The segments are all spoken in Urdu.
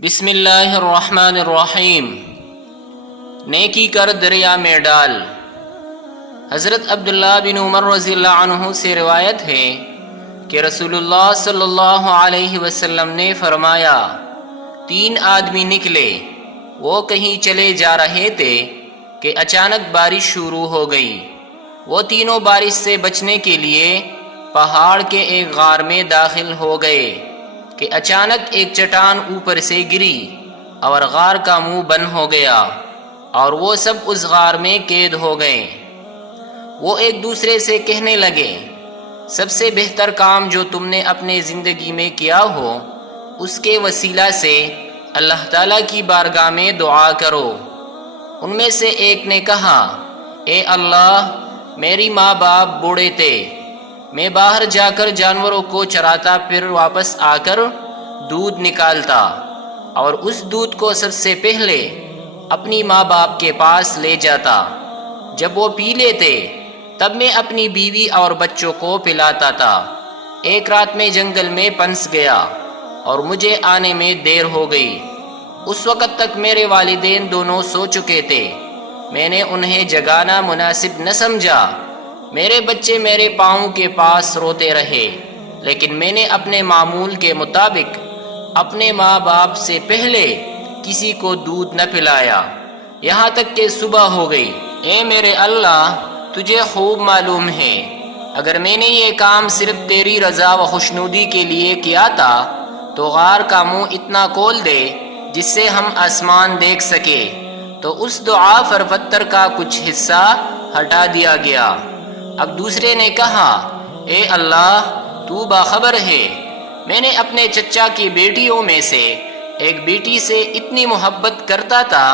بسم اللہ الرحمن الرحیم۔ نیکی کر دریا میں ڈال۔ حضرت عبداللہ بن عمر رضی اللہ عنہ سے روایت ہے کہ رسول اللہ صلی اللہ علیہ وسلم نے فرمایا، 3 آدمی نکلے، وہ کہیں چلے جا رہے تھے کہ اچانک بارش شروع ہو گئی۔ وہ تینوں بارش سے بچنے کے لیے پہاڑ کے ایک غار میں داخل ہو گئے کہ اچانک ایک چٹان اوپر سے گری اور غار کا منہ بند ہو گیا اور وہ سب اس غار میں قید ہو گئے۔ وہ ایک دوسرے سے کہنے لگے، سب سے بہتر کام جو تم نے اپنے زندگی میں کیا ہو اس کے وسیلہ سے اللہ تعالیٰ کی بارگاہ میں دعا کرو۔ ان میں سے ایک نے کہا، اے اللہ، میری ماں باپ بوڑھے تھے، میں باہر جا کر جانوروں کو چراتا، پھر واپس آ کر دودھ نکالتا اور اس دودھ کو سب سے پہلے اپنی ماں باپ کے پاس لے جاتا۔ جب وہ پی لیتے تب میں اپنی بیوی اور بچوں کو پلاتا تھا۔ ایک رات میں جنگل میں پھنس گیا اور مجھے آنے میں دیر ہو گئی۔ اس وقت تک میرے والدین دونوں سو چکے تھے۔ میں نے انہیں جگانا مناسب نہ سمجھا۔ میرے بچے میرے پاؤں کے پاس روتے رہے، لیکن میں نے اپنے معمول کے مطابق اپنے ماں باپ سے پہلے کسی کو دودھ نہ پلایا، یہاں تک کہ صبح ہو گئی۔ اے میرے اللہ، تجھے خوب معلوم ہے، اگر میں نے یہ کام صرف تیری رضا و خوشنودی کے لیے کیا تھا تو غار کا منہ اتنا کھول دے جس سے ہم آسمان دیکھ سکے۔ تو اس دعا پر پتھر کا کچھ حصہ ہٹا دیا گیا۔ اب دوسرے نے کہا، اے اللہ، تو باخبر ہے، میں نے اپنے چچا کی بیٹیوں میں سے ایک بیٹی سے اتنی محبت کرتا تھا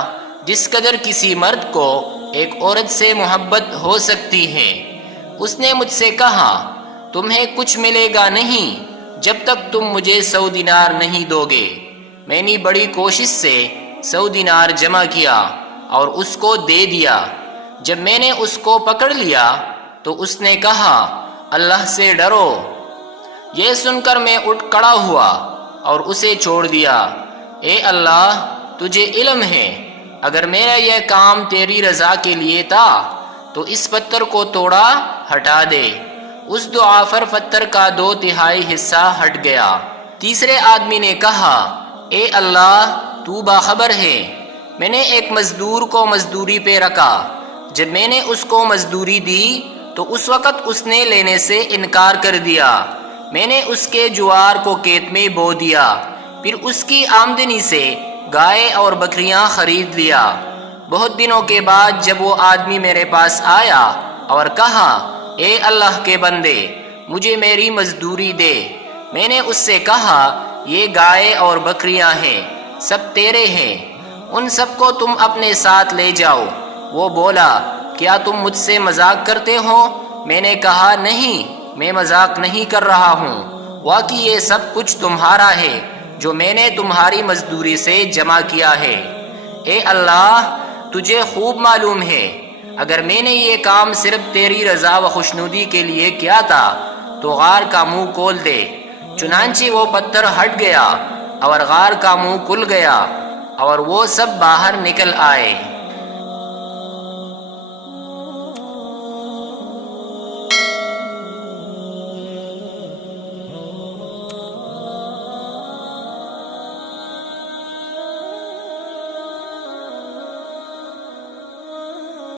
جس قدر کسی مرد کو ایک عورت سے محبت ہو سکتی ہے۔ اس نے مجھ سے کہا، تمہیں کچھ ملے گا نہیں جب تک تم مجھے 100 دینار نہیں دو گے۔ میں نے بڑی کوشش سے 100 دینار جمع کیا اور اس کو دے دیا۔ جب میں نے اس کو پکڑ لیا تو اس نے کہا، اللہ سے ڈرو۔ یہ سن کر میں اٹھ کھڑا ہوا اور اسے چھوڑ دیا۔ اے اللہ، تجھے علم ہے، اگر میرا یہ کام تیری رضا کے لیے تھا تو اس پتھر کو توڑا ہٹا دے۔ اس دعا پر پتھر کا 2/3 حصہ ہٹ گیا۔ تیسرے آدمی نے کہا، اے اللہ، تو باخبر ہے، میں نے ایک مزدور کو مزدوری پہ رکھا۔ جب میں نے اس کو مزدوری دی تو اس وقت اس نے لینے سے انکار کر دیا۔ میں نے اس کے جوار کو کھیت میں بو دیا، پھر اس کی آمدنی سے گائے اور بکریاں خرید لیا۔ بہت دنوں کے بعد جب وہ آدمی میرے پاس آیا اور کہا، اے اللہ کے بندے، مجھے میری مزدوری دے، میں نے اس سے کہا، یہ گائے اور بکریاں ہیں، سب تیرے ہیں، ان سب کو تم اپنے ساتھ لے جاؤ۔ وہ بولا، کیا تم مجھ سے مذاق کرتے ہو؟ میں نے کہا، نہیں، میں مذاق نہیں کر رہا ہوں، واقعی یہ سب کچھ تمہارا ہے جو میں نے تمہاری مزدوری سے جمع کیا ہے۔ اے اللہ، تجھے خوب معلوم ہے، اگر میں نے یہ کام صرف تیری رضا و خوشنودی کے لیے کیا تھا تو غار کا منہ کھول دے۔ چنانچہ وہ پتھر ہٹ گیا اور غار کا منہ کھل گیا اور وہ سب باہر نکل آئے۔